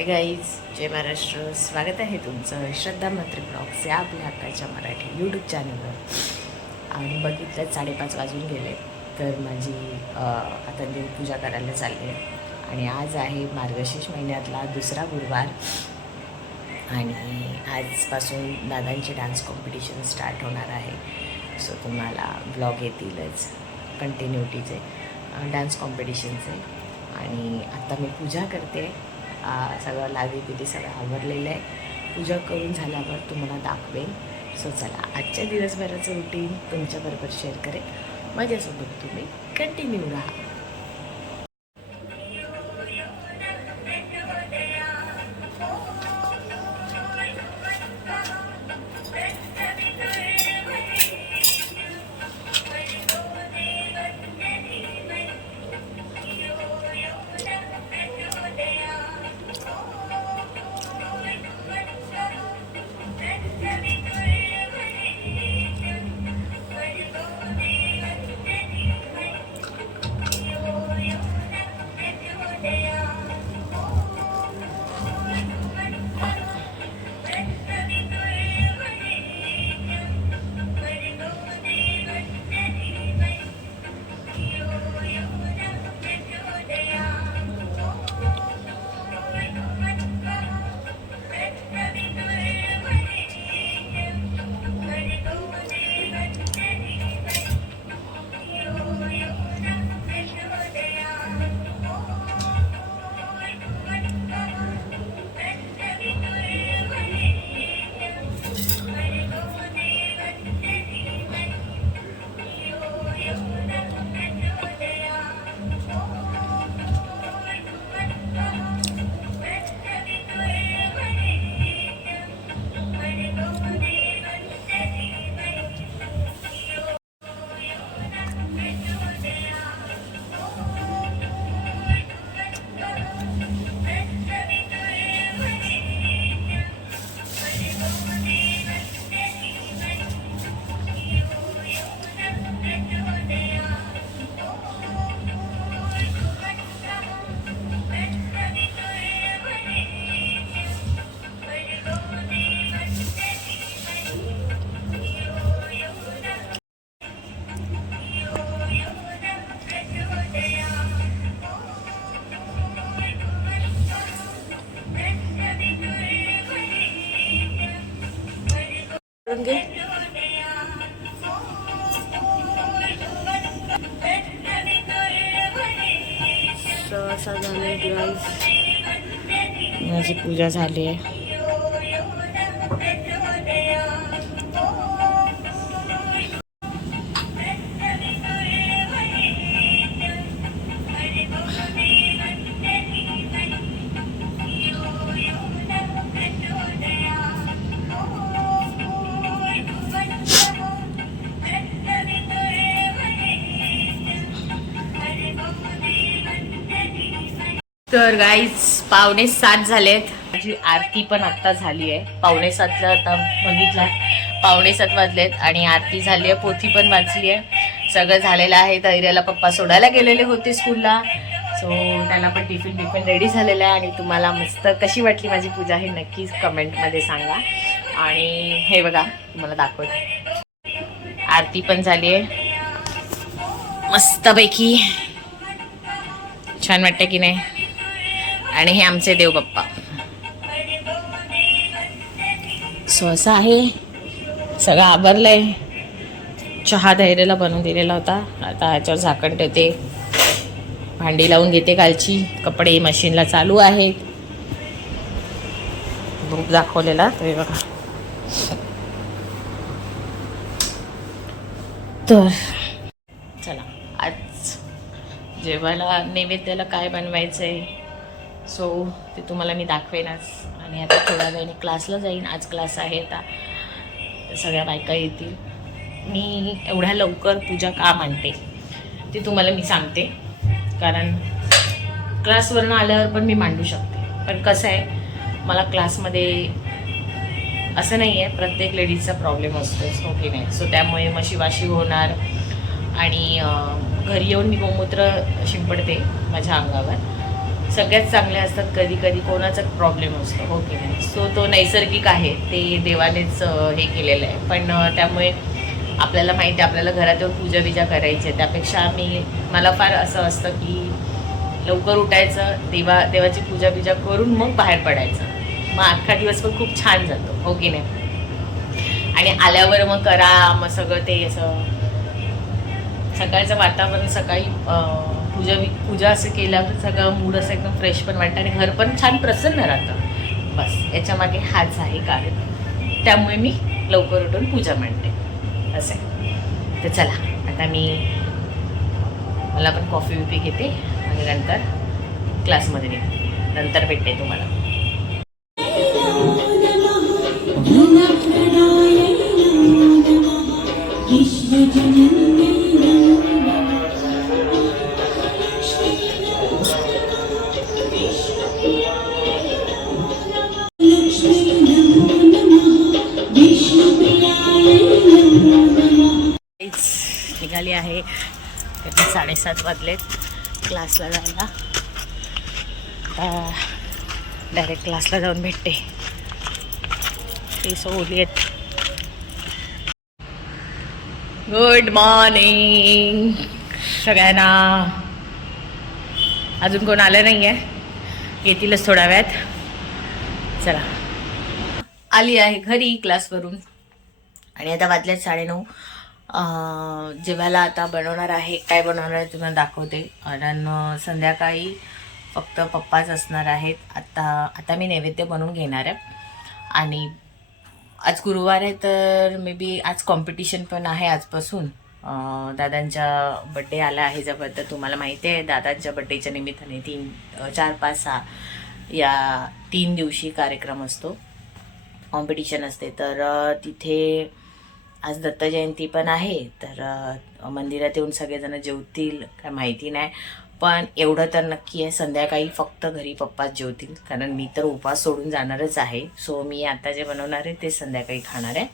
Hi guys, जय महाराष्ट्र. स्वागत आहे तुमचं श्रद्धा मंत्री ब्लॉग्स या आपल्या हक्काच्या मराठी यूट्यूब चॅनलवर. आणि बघितलं 5:30 वाजून गेले, तर माझी आता देवपूजा करायला चालली आहे. आणि आज आहे मार्गशीर्ष महिन्यातला दुसरा गुरुवार. आणि आजपासून दादांची डान्स कॉम्पिटिशन स्टार्ट होणार आहे. सो तुम्हाला ब्लॉग येतीलच कंटिन्युटीचे डान्स कॉम्पिटिशनचे. आणि आता मी पूजा करते. सगळं लादी बिदी सगळं आवरलेलं आहे. पूजा करून झाल्यावर तुम्हाला दाखवेन. सो चला, आजच्या दिवसभराचं रुटीन तुमच्याबरोबर शेअर करेन. माझ्यासोबत तुम्ही कंटिन्यू राहा. असा झालाय गाईस, माझी पूजा झाली आहे. तर गाईज 6:45 झालेत. माझी आरती पण आत्ता झाली आहे. 6:45ला आता बघितलं, 6:45 वाजलेत आणि आरती झाली आहे. पोथी पण वाचली आहे. सगळं झालेलं आहे. तैऱ्याला पप्पा सोडायला गेलेले होते स्कूलला. सो त्याला पण टिफिन रेडी झालेला आहे. आणि तुम्हाला मस्त कशी वाटली माझी पूजा हे नक्कीच कमेंटमध्ये सांगा. आणि हे बघा, तुम्हाला दाखवते. आरती पण झाली आहे मस्तपैकी. छान वाटतं की नाही? आणि हे आमचे देवबाप्पा. सो असं आहे, सगळं आवरलंय. चहा धैर्याला बनवून दिलेला होता. आता ह्याच्यावर झाकण ठेवते, भांडी लावून घेते कालची. कपडे मशीनला चालू आहेत. ग्रुप दाखवलेला तर बघा. तर चला, आज जेवायला नैवेद्याला काय बनवायचं आहे सो ते तुम्हाला मी दाखवेनच. आणि आता थोड्या वेळाने क्लासला जाईन. आज क्लास आहे. आता सगळ्या बायका येतील. मी एवढ्या लवकर पूजा का मांडते ते तुम्हाला मी सांगते. कारण क्लासवरनं आल्यावर पण मी मांडू शकते. पण कसं आहे, मला क्लासमध्ये असं नाही आहे, प्रत्येक लेडीजचा प्रॉब्लेम असतो हो की नाही. सो त्यामुळे मग शिवाशी होणार. आणि घरी येऊन मी गोमूत्र शिंपडते माझ्या अंगावर. सगळ्यात चांगले असतात, कधी कधी कोणाचा प्रॉब्लेम असतो, हो की नाही. सो तो नैसर्गिक आहे, ते देवानेच हे केलेलं आहे. पण त्यामुळे आपल्याला माहिती आहे आपल्याला घरात येऊन पूजा बिजा करायची आहे. त्यापेक्षा मला फार असं असतं की लवकर उठायचं, देवाची पूजा बिजा करून मग बाहेर पडायचं. मग अख्खा दिवस पण खूप छान जातो, हो की नाही. आणि आल्यावर मग करा, मग सगळं ते असं सकाळचं वातावरण, सकाळी पूजा असं केल्यावर सगळं मूड असं एकदम फ्रेश पण वाटतं आणि घर पण छान प्रसन्न राहतं. बस याच्यामागे हाच आहे कारण. त्यामुळे मी लवकर उठून पूजा मांडते असं आहे. तर चला आता मला पण कॉफी विपी घेते आणि नंतर क्लासमध्ये निघते. नंतर भेटते तुम्हाला. निघाली आहे, 7:30 वाजलेत क्लासला जायला. डायरेक्ट क्लासला जाऊन भेटते. ते सोडली आहेत. गुड मॉर्निंग सगळ्यांना. अजून कोण आलं नाही आहे, येतीलच थोड्या वेळात. चला आली आहे घरी क्लासवरून आणि आता वाजल्यात 9:30. जेवायला आता बनवणार आहे. काय बनवणार आहे तुम्हाला दाखवते. कारण संध्याकाळी फक्त पप्पाच असणार आहेत. आता मी नैवेद्य बनवून घेणार आहे. आणि आज गुरुवार आहे तर मे बी आज कॉम्पिटिशन पण आहे आजपासून. दादांचा बड्डे आला आहे जवळ, तर तुम्हाला माहिती आहे दादांच्या बड्डेच्या निमित्ताने 4, 5, 6 या 3 दिवशी कार्यक्रम असतो, कॉम्पिटिशन असते. तर तिथे आज दत्त जयंती पण आहे. तर मंदिरात येऊन सगळेजण जेवतील काय माहिती नाही, पण एवढं तर नक्की आहे संध्याकाळी फक्त घरी पप्पाच जेवतील. कारण मी तर उपास सोडून जाणारच आहे. सो मी आता जे बनवणार आहे ते संध्याकाळी खाणार आहे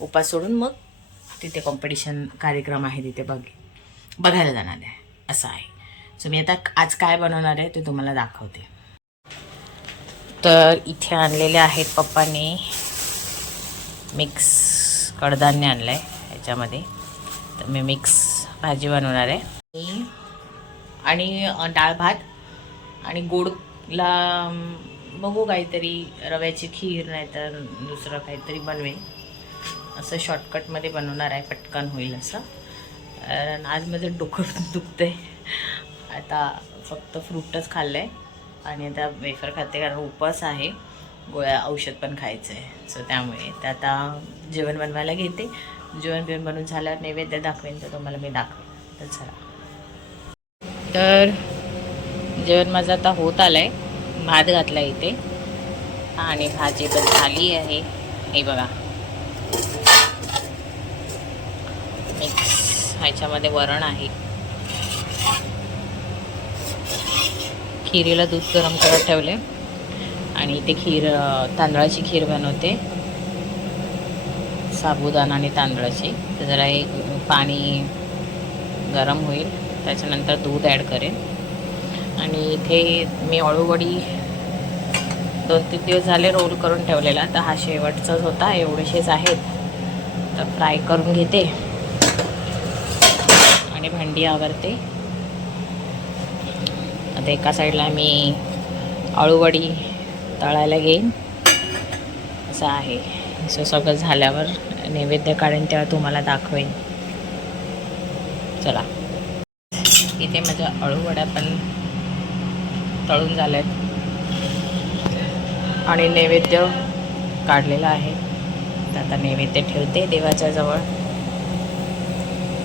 उपास सोडून. मग तिथे कॉम्पिटिशन कार्यक्रम आहे, तिथे बघायला जाणार आहे असं आहे. सो मी आता आज काय बनवणार आहे ते तुम्हाला दाखवते. तर इथे आणलेले आहेत पप्पांनी मिक्स कडधान्य आणलं आहे ह्याच्यामध्ये. तर मी मिक्स भाजी बनवणार आहे आणि डाळ भात आणि गोडला बघू काहीतरी रव्याची खीर नाही तर दुसरं काहीतरी बनवेल. असं शॉर्टकटमध्ये बनवणार आहे, पटकन होईल असं. कारण आज माझं डोकं दुखतंय. आता फक्त फ्रूटच खाल्लं आहे आणि आता वेफर खाते कारण उपवास आहे, गोळ्या औषध पण खायचं आहे. सो त्यामुळे ते आता जेवण बनवायला घेते. जेवण बनवून झाल्यावर नैवेद्य दाखवेन तर तुम्हाला मी दाखवेन. तर चला. तर जेवण माझं आता होत आलं आहे. भात घातला इथे आणि भाजी पण झाली आहे. हे बघा मिक्स. ह्याच्यामध्ये वरण आहे. खिरीला दूध गरम करत ठेवले आणि इथे तांदळाची खीर बनवते, साबुदाणा आणि तांदळाची. तर जरा एक पाणी गरम होईल त्याच्यानंतर दूध ॲड करेन. आणि इथे मी अळूवडी 2-3 दिवस झाले रोल करून ठेवलेला. तर हा शेवटचाच होता, एवढेसेच आहेत. तर फ्राय करून घेते आणि भांडी आवरते. आता एका साईडला मी अळूवडी तळायला घेईन असं आहे. असं सगळं झाल्यावर नैवेद्य काढेन तेव्हा तुम्हाला दाखवेन. चला. इथे माझ्या अळूवड्या पण तळून झाल्यात आणि नैवेद्य काढलेला आहे. तर आता नैवेद्य ठेवते देवाच्या जवळ.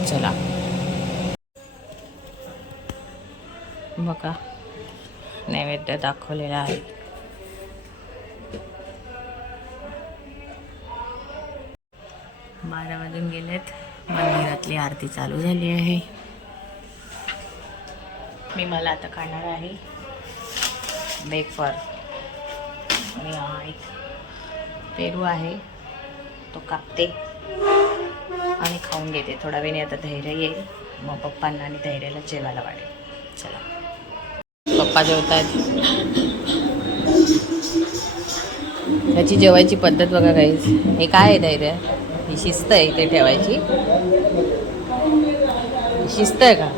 चला बघा नैवेद्य दाखवलेला आहे. बारा वाजून गेलेत. मंदिरातली आरती चालू झाली आहे. मला आता खाणार आहे वेफर आणि हा एक पेरू आहे तो कापते आणि खाऊन घेते. थोडा वेळाने आता धैर्य येईल, मग पप्पांना आणि धैर्याला जेवायला वाढेल. चला. पप्पा जेवतात. त्याची जेवायची पद्धत बघा काहीच. हे काय आहे धैर्य? ही शिस्त आहे इथे ठेवायची? शिस्त आहे का?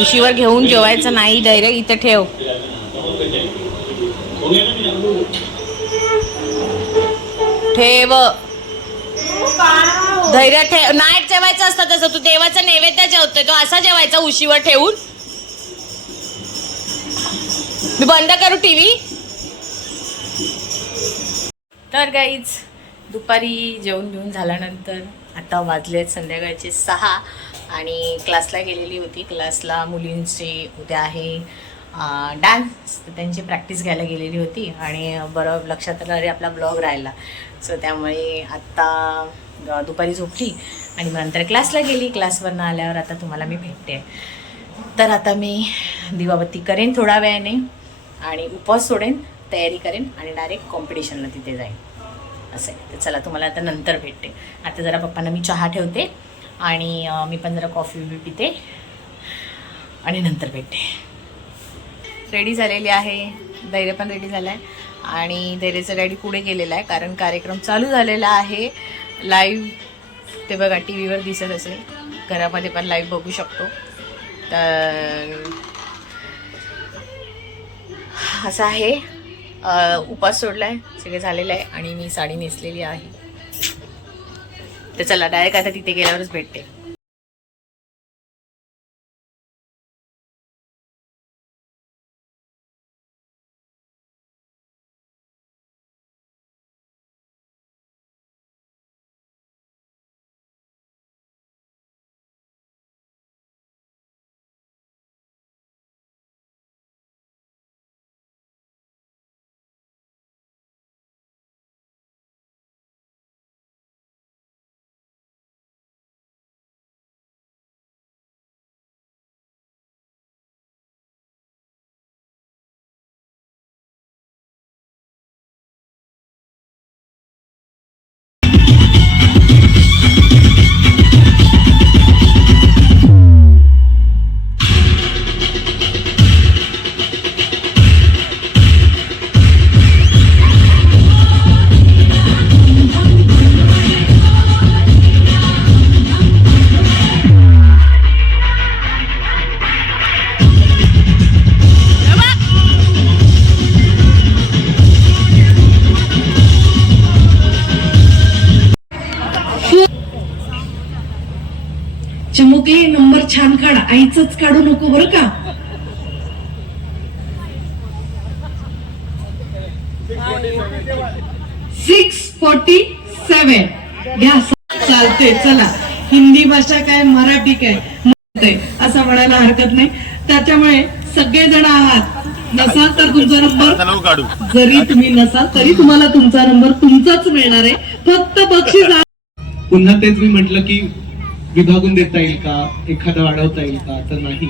उशीवर घेऊन जेवायचं नाही, धैर्य इथे ठेव. ठेव धैर्य ठेव. नाही जेवायचं असतं तसं. तू देवाचा नैवेद्य जेवतोय, तो असा जेवायचा उशीवर ठेवून. मी बंद करू टीव्ही? तर गाईज दुपारी जेवण घेऊन झाल्यानंतर आता वाजलेत संध्याकाळचे 6 आणि क्लासला गेलेली होती. क्लासला मुलींची उद्या आहे डान्स, तर त्यांची प्रॅक्टिस घ्यायला गेलेली होती आणि बरं लक्षात आलं अरे आपला ब्लॉग राहिला. सो त्यामुळे आत्ता दुपारी झोपली आणि मग नंतर क्लासला गेली. क्लासवरनं आल्यावर आता तुम्हाला मी भेटते. तर आता मी दिवाबत्ती करेन थोड्या वेळाने आणि उपवास सोडेन, तयारी करेन आणि डायरेक्ट कॉम्पिटिशनला तिथे जाईन असं आहे. तर चला तुम्हाला आता नंतर भेटते. आता जरा पप्पांना मी चहा ठेवते आणि मी पण जरा कॉफी बी पिते आणि नंतर भेटते. रेडी झालेली आहे, धैर्य पण रेडी झाला आहे आणि धैर्यचं डॅडी पुढे गेलेला आहे कारण कार्यक्रम चालू झालेला आहे लाईव्ह. ते बघा टी व्हीवर दिसत असेल, घरामध्ये पण लाईव्ह बघू शकतो. तर असं आहे. उपास सोडला आहे, सगळे झालेलं आहे आणि मी साडी नेसलेली आहे. तर चला डायरेक्ट आता तिथे गेल्यावरच भेटते. चमकले नंबर छान काढ, आईच काढू नको बरं का. $647 घ्या. चालते चला. हिंदी भाषा काय मराठी काय असं म्हणायला हरकत नाही. त्याच्यामुळे सगळेजण आहात, नसाल तर तुमचा नंबर, जरी तुम्ही नसाल तरी तुम्हाला तुमचा नंबर तुमचाच मिळणार आहे. फक्त बक्षीस. पुन्हा तेच मी म्हटलं की विभागून देता येईल का, एखादं वाढवता येईल का, तर नाही.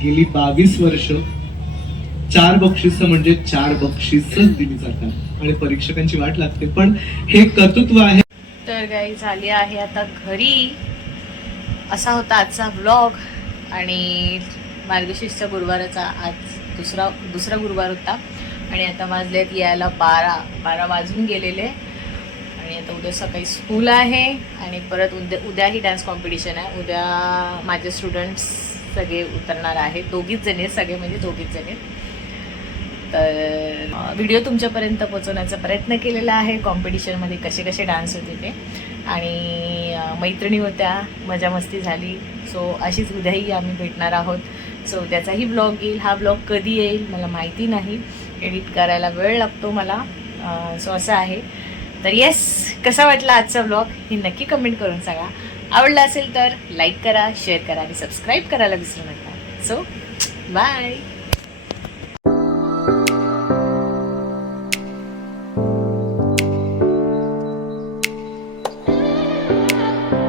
गेली 22 वर्ष 4 बक्षीस म्हणजे 4 बक्षीसच दिली जातात आणि परीक्षकांची वाट लागते, पण हे कर्तृत्व आहे. तर काही झाली आहे आता घरी. असा होता आजचा व्लॉग आणि मार्गशीर्षच्या गुरुवाराचा आज दुसरा गुरुवार होता आणि आता वाजलेत यायला 12 वाजून गेलेले आणि आता उद्या सकाळी स्कूल आहे आणि परत उद्याही डान्स कॉम्पिटिशन आहे. उद्या माझे स्टुडंट्स सगळे उतरणार आहेत, दोघीच जण आहेत, सगळे म्हणजे दोघीच जण आहेत. तर व्हिडिओ तुमच्यापर्यंत पोहोचवण्याचा प्रयत्न केलेला आहे. कॉम्पिटिशनमध्ये कसे कसे डान्स होते ते आणि मैत्रिणी होत्या, मजा मस्ती झाली. सो अशीच उद्याही आम्ही भेटणार आहोत. सो उद्याचाही ब्लॉग येईल. हा ब्लॉग कधी येईल मला माहिती नाही, एडिट करायला वेळ लागतो मला. सो असं आहे. तर येस, कसा वाटला आजचा ब्लॉग हे नक्की कमेंट करून सांगा. आवडला असेल तर लाईक करा, शेअर करा आणि सबस्क्राईब करायला विसरू नका. So bye.